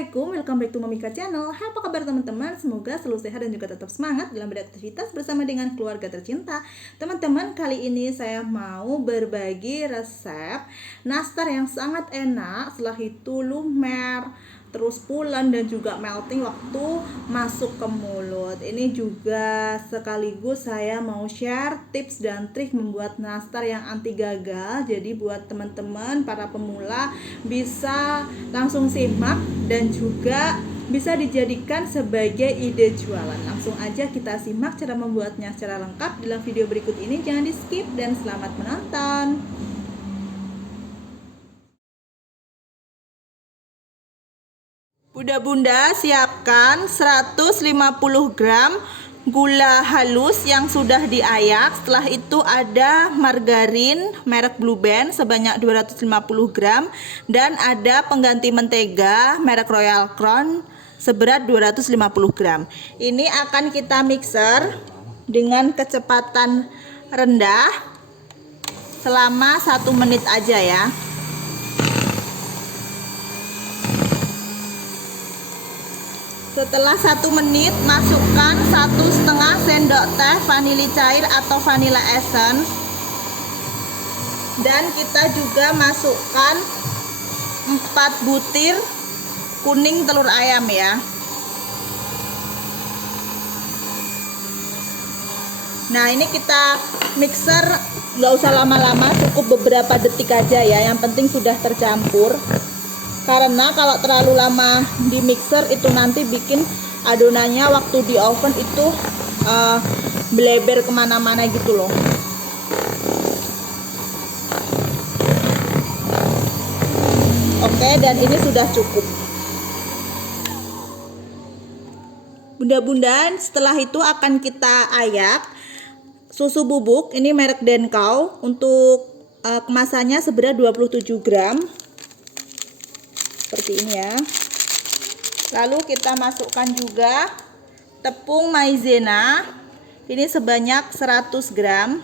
Assalamualaikum, welcome back to Momika Channel. Apa kabar teman-teman? Semoga selalu sehat dan juga tetap semangat dalam beraktivitas bersama dengan keluarga tercinta. Teman-teman, kali ini saya mau berbagi resep nastar yang sangat enak, setelah itu lumer, terus pulen dan juga melting waktu masuk ke mulut. Ini juga sekaligus saya mau share tips dan trik membuat nastar yang anti gagal. Jadi buat teman-teman para pemula bisa langsung simak dan juga bisa dijadikan sebagai ide jualan. Langsung aja kita simak cara membuatnya secara lengkap dalam video berikut ini. Jangan di skip dan selamat menonton. Bunda-bunda, siapkan 150 gram gula halus yang sudah diayak. Setelah itu ada margarin merek Blue Band sebanyak 250 gram dan ada pengganti mentega merek Royal Crown seberat 250 gram. Ini akan kita mixer dengan kecepatan rendah selama 1 menit aja ya. Setelah 1 menit, masukkan 1,5 sendok teh vanili cair atau vanilla essence. Dan kita juga masukkan 4 butir kuning telur ayam ya. Nah, ini kita mixer, nggak usah lama-lama, cukup beberapa detik aja ya. Yang penting sudah tercampur. Karena kalau terlalu lama di mixer itu nanti bikin adonannya waktu di oven itu beleber kemana-mana gitu loh. Oke, dan ini sudah cukup. Bunda-bunda, setelah itu akan kita ayak susu bubuk. Ini merek Denkau. Untuk kemasannya seberat 27 gram. Seperti ini ya. Lalu kita masukkan juga tepung maizena. Ini sebanyak 100 gram.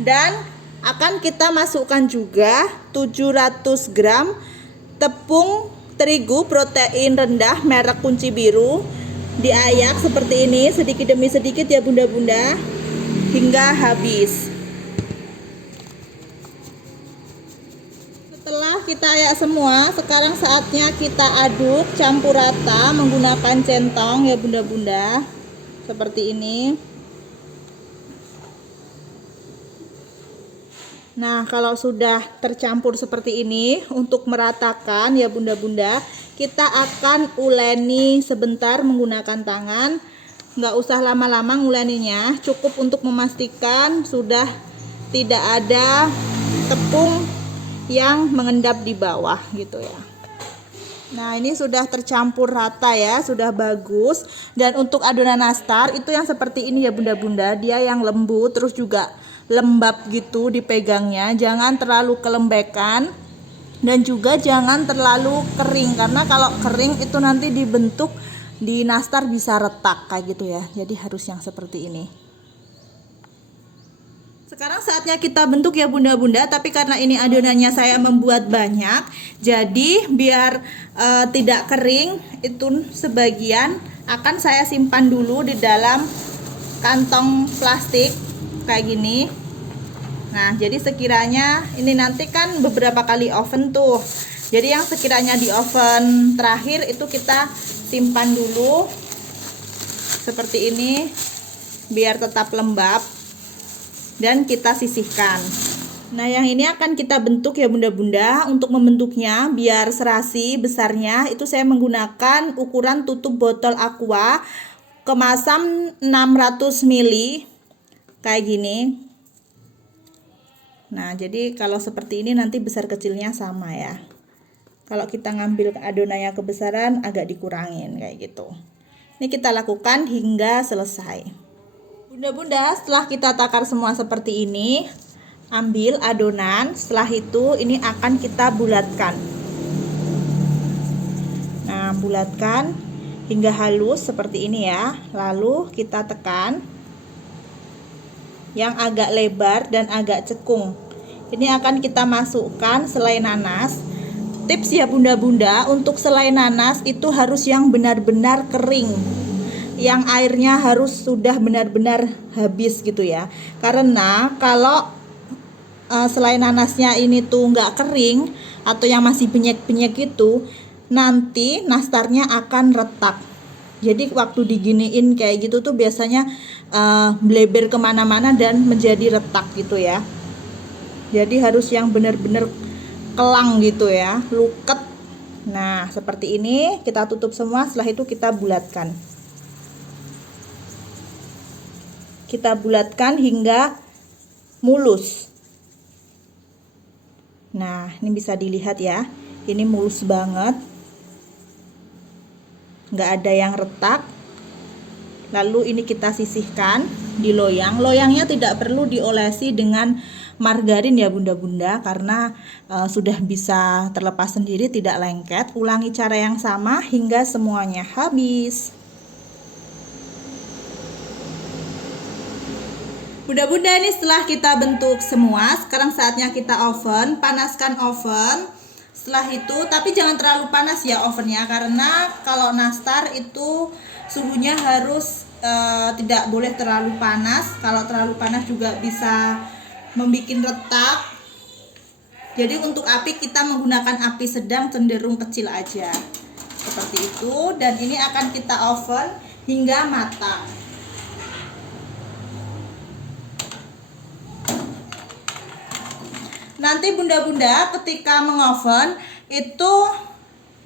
Dan akan kita masukkan juga 700 gram tepung terigu protein rendah merek Kunci Biru. Diayak seperti ini sedikit demi sedikit ya bunda-bunda hingga habis. Setelah kita ayak semua, sekarang saatnya kita aduk campur rata menggunakan centong ya bunda-bunda. Seperti ini. Nah, kalau sudah tercampur seperti ini, untuk meratakan ya bunda-bunda, kita akan uleni sebentar menggunakan tangan. Nggak usah lama-lama nguleninya, cukup untuk memastikan sudah tidak ada tepung yang mengendap di bawah gitu ya. Nah, ini sudah tercampur rata ya, sudah bagus. Dan untuk adonan nastar itu yang seperti ini ya bunda-bunda, dia yang lembut terus juga lembab gitu dipegangnya. Jangan terlalu kelembekan dan juga jangan terlalu kering, karena kalau kering itu nanti dibentuk di nastar bisa retak kayak gitu ya. Jadi harus yang seperti ini. Sekarang saatnya kita bentuk ya bunda-bunda, tapi karena ini adonannya saya membuat banyak, jadi biar tidak kering, itu sebagian akan saya simpan dulu di dalam kantong plastik kayak gini. Nah, jadi sekiranya ini nanti kan beberapa kali oven tuh, jadi yang sekiranya di oven terakhir itu kita simpan dulu seperti ini biar tetap lembab. Dan kita sisihkan. Nah, yang ini akan kita bentuk ya bunda-bunda. Untuk membentuknya biar serasi besarnya itu saya menggunakan ukuran tutup botol aqua kemasan 600 ml kayak gini. Nah, jadi kalau seperti ini nanti besar kecilnya sama ya. Kalau kita ngambil adonannya kebesaran agak dikurangin kayak gitu. Ini kita lakukan hingga selesai. Bunda-bunda, setelah kita takar semua seperti ini, ambil adonan. Setelah itu ini akan kita bulatkan. Nah, bulatkan hingga halus seperti ini ya. Lalu kita tekan yang agak lebar dan agak cekung. Ini akan kita masukkan selai nanas. tips ya bunda-bunda, untuk selai nanas itu harus yang benar-benar kering, yang airnya harus sudah benar-benar habis gitu ya. Karena kalau selai nanasnya ini tuh nggak kering atau yang masih benyek-benyek gitu, nanti nastarnya akan retak. Jadi waktu diginiin kayak gitu tuh biasanya bleber kemana-mana dan menjadi retak gitu ya. Jadi harus yang benar-benar kelang gitu ya, luket. Nah seperti ini, kita tutup semua. Setelah itu kita bulatkan. Kita bulatkan hingga mulus. Nah ini bisa dilihat ya, ini mulus banget, nggak ada yang retak. Lalu ini kita sisihkan di loyang. Loyangnya tidak perlu diolesi dengan margarin ya bunda-bunda, karena sudah bisa terlepas sendiri, tidak lengket. Ulangi cara yang sama hingga semuanya habis. Bunda-bunda, ini setelah kita bentuk semua, sekarang saatnya kita oven. Panaskan oven. Setelah itu, tapi jangan terlalu panas ya ovennya, karena kalau nastar itu suhunya harus tidak boleh terlalu panas. Kalau terlalu panas juga bisa membuat retak. Jadi untuk api kita menggunakan api sedang, cenderung kecil aja seperti itu. Dan ini akan kita oven hingga matang. Nanti bunda-bunda ketika mengoven itu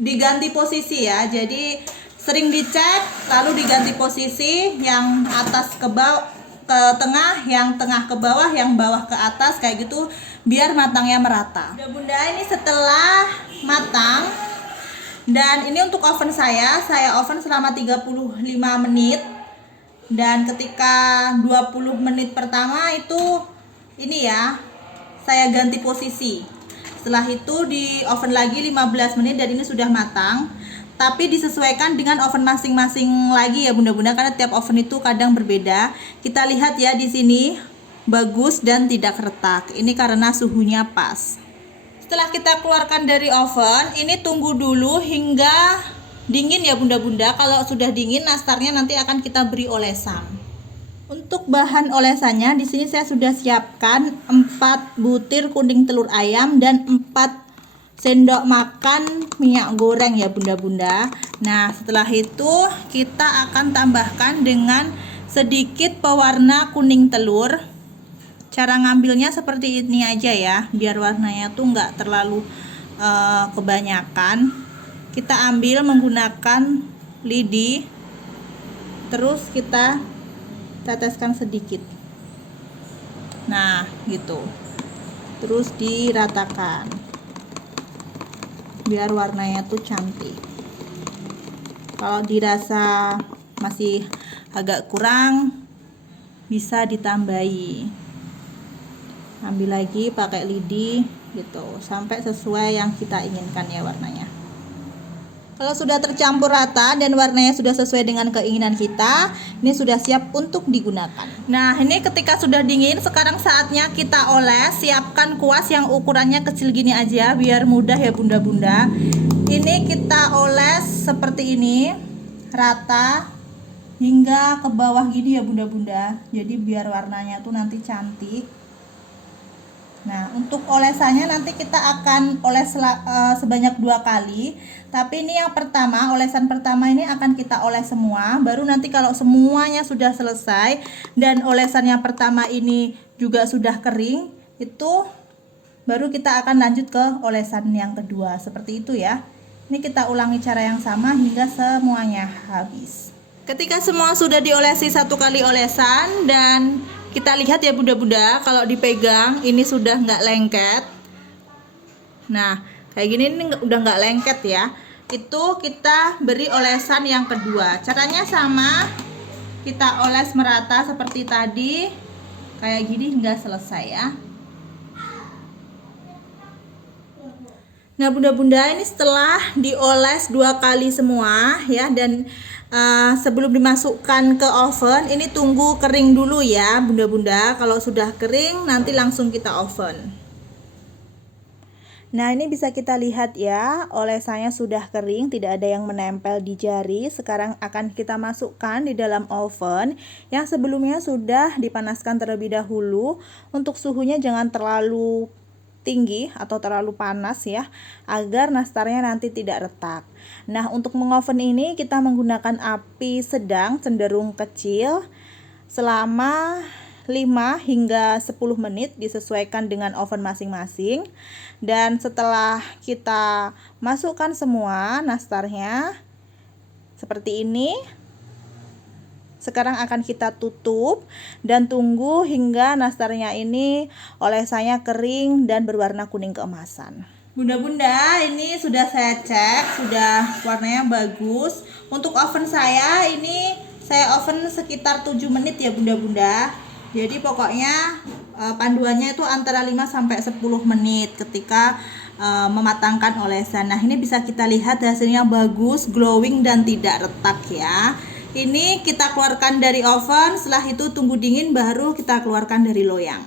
diganti posisi ya. Jadi sering dicek, lalu diganti posisi, yang atas ke bawah, ke tengah, yang tengah ke bawah, yang bawah ke atas, kayak gitu biar matangnya merata. Bunda-bunda, ini setelah matang, dan ini untuk oven saya oven selama 35 menit. Dan ketika 20 menit pertama itu ini ya, saya ganti posisi. Setelah itu di oven lagi 15 menit dan ini sudah matang. Tapi disesuaikan dengan oven masing-masing lagi ya bunda-bunda, karena tiap oven itu kadang berbeda. Kita lihat ya di sini bagus dan tidak retak. Ini karena suhunya pas. Setelah kita keluarkan dari oven, ini tunggu dulu hingga dingin ya bunda-bunda. Kalau sudah dingin, nastarnya nanti akan kita beri olesan. Untuk bahan olesannya di sini saya sudah siapkan 4 butir kuning telur ayam dan 4 sendok makan minyak goreng ya bunda-bunda. Nah setelah itu kita akan tambahkan dengan sedikit pewarna kuning telur. Cara ngambilnya seperti ini aja ya, biar warnanya tuh nggak terlalu kebanyakan. Kita ambil menggunakan lidi, terus kita teteskan sedikit. Nah gitu, terus diratakan biar warnanya tuh cantik. Kalau dirasa masih agak kurang, bisa ditambahi. Ambil lagi pakai lidi gitu sampai sesuai yang kita inginkan ya warnanya. Kalau sudah tercampur rata dan warnanya sudah sesuai dengan keinginan kita, ini sudah siap untuk digunakan. Nah ini ketika sudah dingin, sekarang saatnya kita oles. Siapkan kuas yang ukurannya kecil gini aja biar mudah ya bunda-bunda. Ini kita oles seperti ini, rata hingga ke bawah gini ya bunda-bunda. Jadi biar warnanya tuh nanti cantik. Nah untuk olesannya nanti kita akan oles sebanyak 2 kali. Tapi ini yang pertama, olesan pertama ini akan kita oles semua. Baru nanti kalau semuanya sudah selesai dan olesan yang pertama ini juga sudah kering, itu baru kita akan lanjut ke olesan yang kedua. Seperti itu ya. Ini kita ulangi cara yang sama hingga semuanya habis. Ketika semua sudah diolesi 1 kali olesan, dan kita lihat ya bunda-bunda, kalau dipegang ini sudah nggak lengket. Nah kayak gini ini udah nggak lengket ya. Itu kita beri olesan yang kedua. Caranya sama, kita oles merata seperti tadi, kayak gini hingga selesai ya. Nah bunda-bunda, ini setelah dioles 2 kali semua ya, dan sebelum dimasukkan ke oven ini tunggu kering dulu ya bunda-bunda. Kalau sudah kering nanti langsung kita oven. Nah, ini bisa kita lihat ya, olesannya sudah kering, tidak ada yang menempel di jari. Sekarang akan kita masukkan di dalam oven yang sebelumnya sudah dipanaskan terlebih dahulu. Untuk suhunya jangan terlalu tinggi atau terlalu panas ya, agar nastarnya nanti tidak retak. Nah, untuk mengoven ini kita menggunakan api sedang cenderung kecil selama 5 hingga 10 menit, disesuaikan dengan oven masing-masing. Dan setelah kita masukkan semua nastarnya seperti ini, sekarang akan kita tutup dan tunggu hingga nastarnya ini olesannya kering dan berwarna kuning keemasan. Bunda-bunda, ini sudah saya cek, sudah warnanya bagus. Untuk oven saya ini saya oven sekitar 7 menit ya bunda-bunda. Jadi pokoknya panduannya itu antara 5 sampai 10 menit ketika mematangkan olesan. Nah, ini bisa kita lihat hasilnya bagus, glowing dan tidak retak ya. Ini kita keluarkan dari oven, setelah itu tunggu dingin baru kita keluarkan dari loyang.